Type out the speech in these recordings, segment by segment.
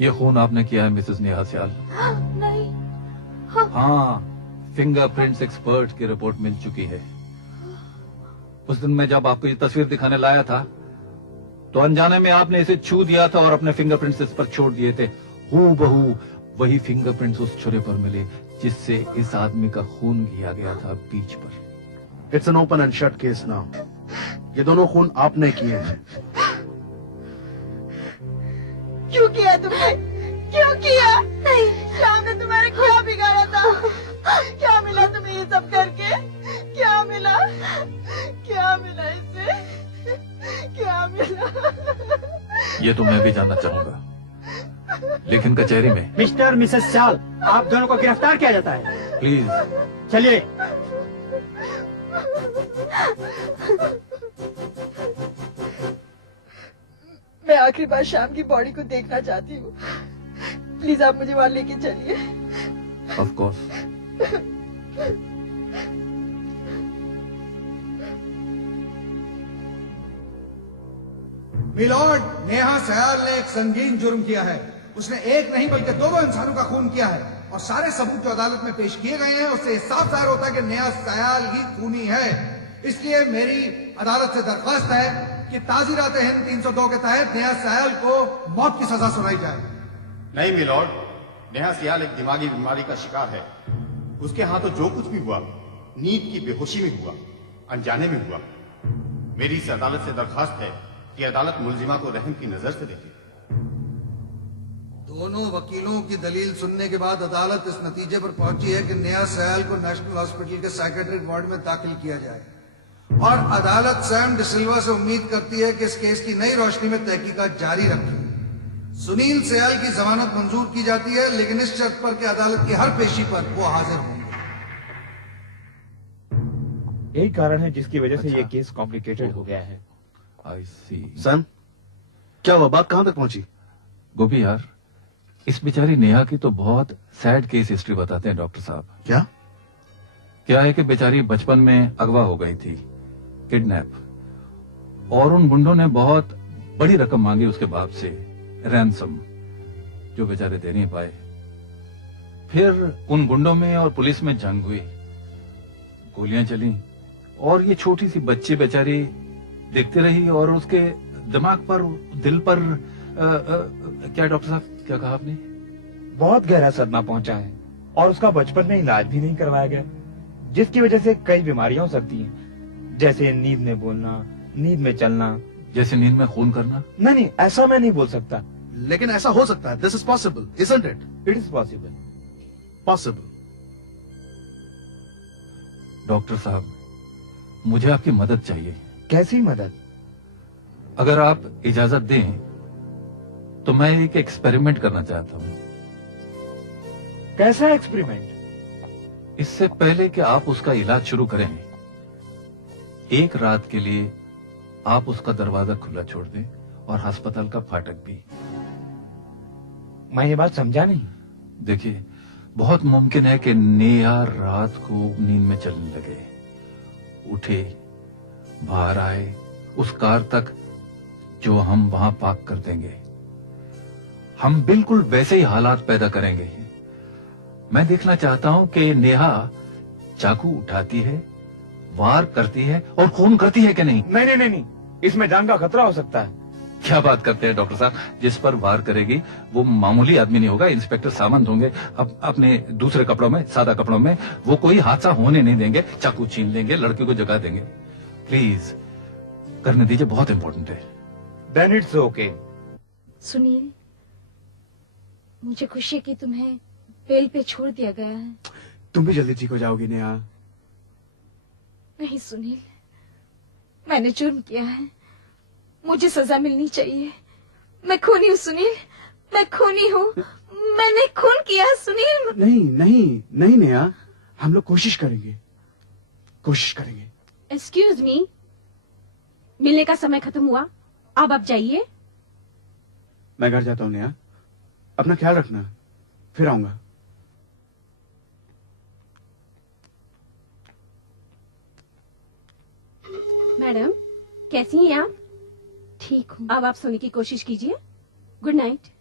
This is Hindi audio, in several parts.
ये खून आपने किया है मिसेस नेहा सियाल? नहीं। हाँ, फिंगरप्रिंट्स एक्सपर्ट की रिपोर्ट मिल चुकी है। उस दिन मैं जब आपको ये तस्वीर दिखाने लाया था तो अनजाने में आपने इसे छू दिया था और अपने फिंगरप्रिंट्स इस पर छोड़ दिए थे। हूबहू वही फिंगरप्रिंट्स उस छुरे पर मिले जिससे इस आदमी का खून किया गया था बीच पर। It's an open and shut case now. ये दोनों खून आपने किए हैं। क्यों किया तुमने? क्यों किया? नहीं, श्याम ने तुम्हारे क्या बिगाड़ा था? क्या मिला तुम्हें ये सब करके? क्या मिला? क्या मिला इससे? क्या मिला? ये तो मैं भी जानना चाहूंगा, लेकिन कचहरी में। मिस्टर मिसेस सियाल, आप दोनों को गिरफ्तार किया जाता है। प्लीज चलिए। मैं आखिरी बार शाम की बॉडी को देखना चाहती हूँ। प्लीज आप मुझे वहां लेके चलिए। Of course. Milord, Neha Sayal ने एक संगीन जुर्म किया है। उसने एक नहीं बल्कि दो इंसानों का खून किया है और सारे सबूत जो अदालत में पेश किए गए हैं उससे साफ जाहिर होता है कि नेहा सयाल ही खूनी है। इसलिए मेरी अदालत से दरख्वास्त है कि ताज़ीरात हिंद 302 के तहत नेहा सयाल को मौत की सजा सुनाई जाए। नहीं मिलॉर्ड, नेहा सियाल एक दिमागी बीमारी का शिकार है। उसके हाथों जो कुछ भी हुआ नींद की बेहोशी में हुआ, अनजाने में हुआ। मेरी इस अदालत से दरखास्त है कि अदालत मुलजिमा को रहम की नजर से देखे। दोनों वकीलों की दलील सुनने के बाद अदालत इस नतीजे पर पहुंची है कि नेहा सयाल को नेशनल हॉस्पिटल के साइकेट्रिक वार्ड में दाखिल किया जाए और अदालत सैम डिसिल्वा से उम्मीद करती है कि इस केस की नई रोशनी में तहकीकात जारी रखे। सुनील सयाल की जमानत मंजूर की जाती है, लेकिन इस शर्त पर कि अदालत की हर पेशी पर वो हाजिर होंगे। यही कारण है जिसकी वजह से ये केस कॉम्प्लिकेटेड हो गया है। आई सी। सैम, क्या हुआ? बात कहां तक पहुंची? गोभी यार, इस बेचारी नेहा की तो बहुत सैड केस हिस्ट्री बताते हैं डॉक्टर साहब। क्या है कि बेचारी बचपन में अगवा हो गई थी, किडनैप, और उन गुंडों ने बहुत बड़ी रकम मांगी उसके बाप से, रैंसम, जो बेचारे दे नहीं पाए। फिर उन गुंडों में और पुलिस में जंग हुई, गोलियां चली और ये छोटी सी बच्ची बेचारी देखती रही और उसके दिमाग पर, दिल पर क्या डॉक्टर साहब, क्या कहा आपने? बहुत गहरा सदमा पहुंचा है और उसका बचपन में इलाज भी नहीं करवाया गया, जिसकी वजह से कई बीमारियां हो सकती हैं, जैसे नींद में बोलना, नींद में चलना, जैसे नींद में खून करना। नहीं, ऐसा मैं नहीं बोल सकता, लेकिन ऐसा हो सकता है। This is possible, isn't it? It is possible. Possible. Doctor साहब, मुझे आपकी मदद चाहिए। कैसी मदद? अगर आप इजाजत दें तो मैं एक एक्सपेरिमेंट करना चाहता हूं। कैसा एक्सपेरिमेंट? इससे पहले कि आप उसका इलाज शुरू करें, एक रात के लिए आप उसका दरवाजा खुला छोड़ दें और अस्पताल का फाटक भी। मैं ये बात समझा नहीं। देखिए, बहुत मुमकिन है कि नेहा रात को नींद में चलने लगे, उठे, बाहर आए उस कार तक जो हम वहां पार्क कर देंगे। हम बिल्कुल वैसे ही हालात पैदा करेंगे। मैं देखना चाहता हूं कि नेहा चाकू उठाती है, वार करती है और खून करती है कि नहीं। नहीं, इसमें जान का खतरा हो सकता है। क्या बात करते हैं डॉक्टर साहब? जिस पर वार करेगी वो मामूली आदमी नहीं होगा, इंस्पेक्टर सामंत होंगे। अब अपने दूसरे कपड़ों में, सादा कपड़ों में, वो कोई हादसा होने नहीं देंगे, चाकू छीन लेंगे, लड़की को जगा देंगे। प्लीज करने दीजिए, बहुत इंपॉर्टेंट है। Then it's okay. सुनील, मुझे खुशी है कि तुम्हें बेल पे छोड़ दिया गया है। तुम भी जल्दी ठीक हो जाओगी नेहा। नहीं सुनील, मैंने जुर्म किया है, मुझे सजा मिलनी चाहिए। मैं खूनी हूँ सुनील, मैं खूनी हूँ, मैंने खून किया सुनील। नहीं नेहा, हम लोग कोशिश करेंगे। एक्सक्यूज मी, मिलने का समय खत्म हुआ, अब आप जाइए। मैं घर जाता हूँ नेहा, अपना ख्याल रखना, फिर आऊंगा। मैडम, कैसी हैं आप? ठीक हूँ। अब आप सोने की कोशिश कीजिए। Good night.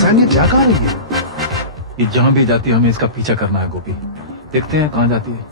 सैम, ये जा कहाँ रही है? ये जहां भी जाती है हमें इसका पीछा करना है गोपी। देखते हैं कहाँ जाती है।